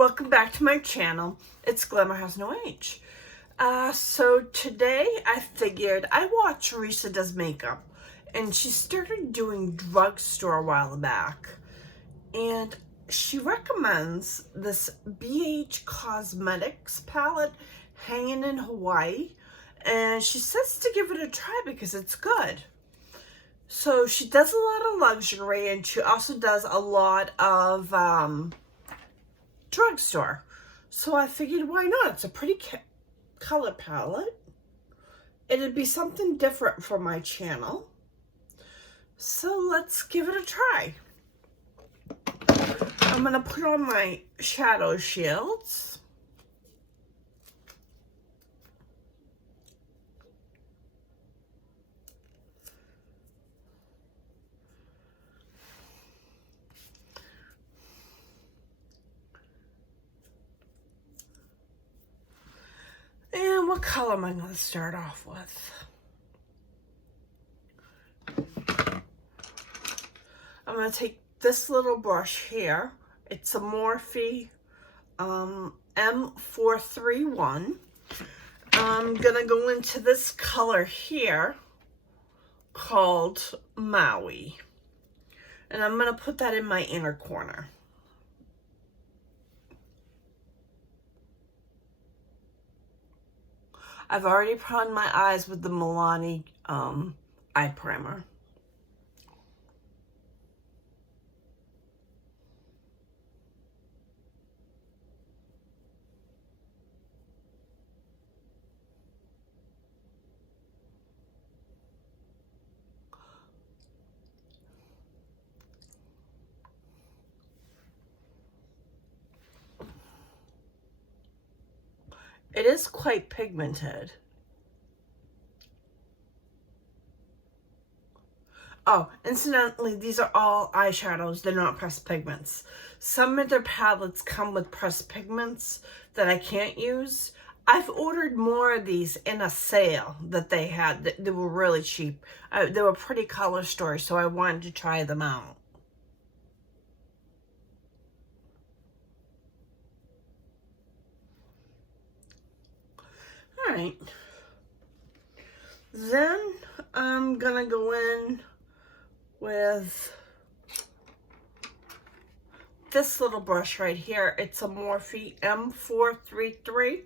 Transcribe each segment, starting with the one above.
welcome back to my channel. It's Glamour Has No Age. So today I figured I watch Risa Does Makeup, and she started doing Drugstore a while back, and she recommends this BH Cosmetics palette, Hangin in Hawaii, and she says to give it a try because it's good. So she does a lot of luxury, and she also does a lot of Drugstore. So I figured, why not? It's a pretty color palette. It'd be something different for my channel. So let's give it a try. I'm going to put on my shadow shields. And what color am I going to start off with? I'm going to take this little brush here. It's a Morphe M431. I'm going to go into this color here called Maui. And I'm going to put that in my inner corner. I've already primed my eyes with the Milani eye primer. It is quite pigmented. Oh, incidentally, these are all eyeshadows. They're not pressed pigments. Some of their palettes come with pressed pigments that I can't use. I've ordered more of these in a sale that they had. They were really cheap. They were pretty color stores, so I wanted to try them out. All right. Then I'm gonna go in with this little brush right here. It's a Morphe M433,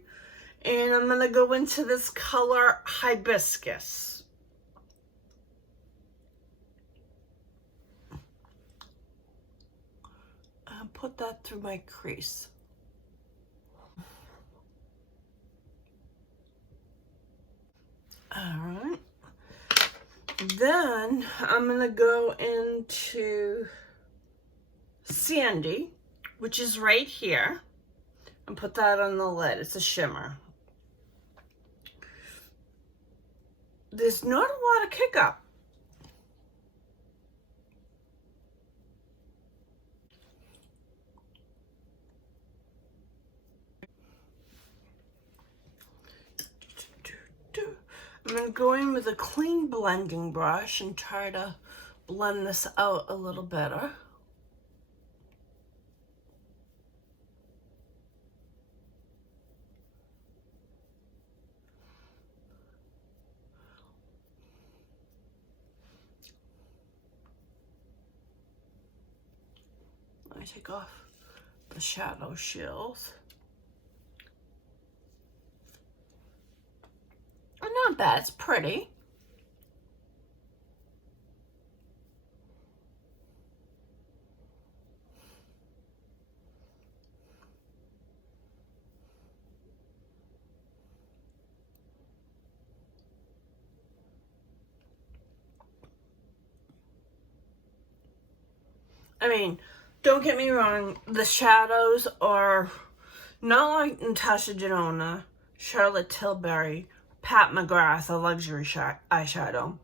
and I'm gonna go into this color Hibiscus. And put that through my crease. All right. Then I'm gonna go into Sandy, which is right here, and put that on the lid. It's a shimmer. There's not a lot of kick up. I'm going to go in with a clean blending brush and try to blend this out a little better. I take off the shadow shields. Not bad, it's pretty. I mean, don't get me wrong, the shadows are not like Natasha Denona, Charlotte Tilbury, Pat McGrath, a luxury eyeshadow.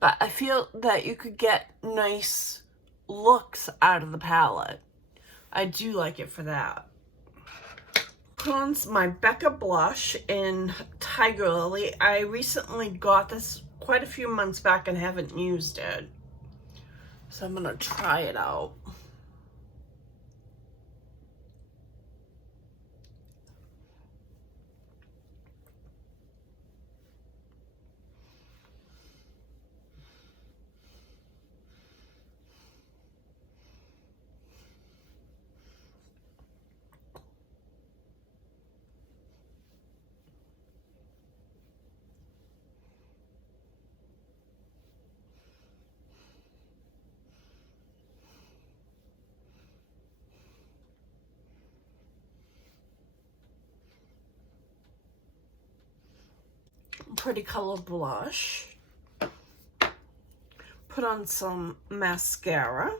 But I feel that you could get nice looks out of the palette. I do like it for that. Put on my Becca blush in Tiger Lily. I recently got this quite a few months back and haven't used it. So I'm going to try it out. pretty color blush. Put on some mascara.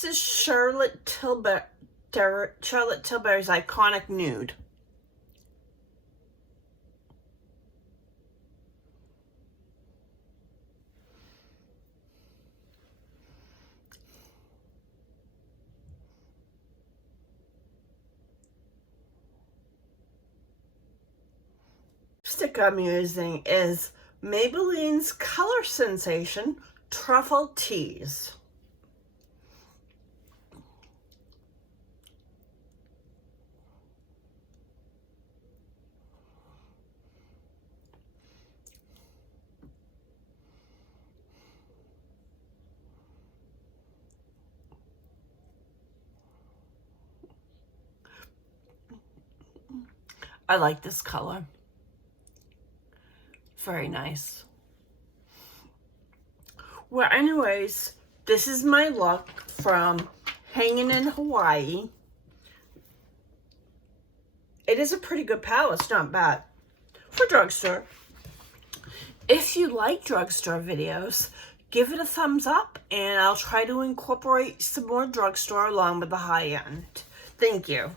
This is Charlotte Tilbury's Iconic Nude. Lipstick I'm using is Maybelline's Color Sensation Truffle Tease. I like this color. Very nice. Well, anyways, this is my look from Hangin in Hawaii. It is a pretty good palette. It's not bad for Drugstore. If you like Drugstore videos, give it a thumbs up, and I'll try to incorporate some more Drugstore along with the high end. Thank you.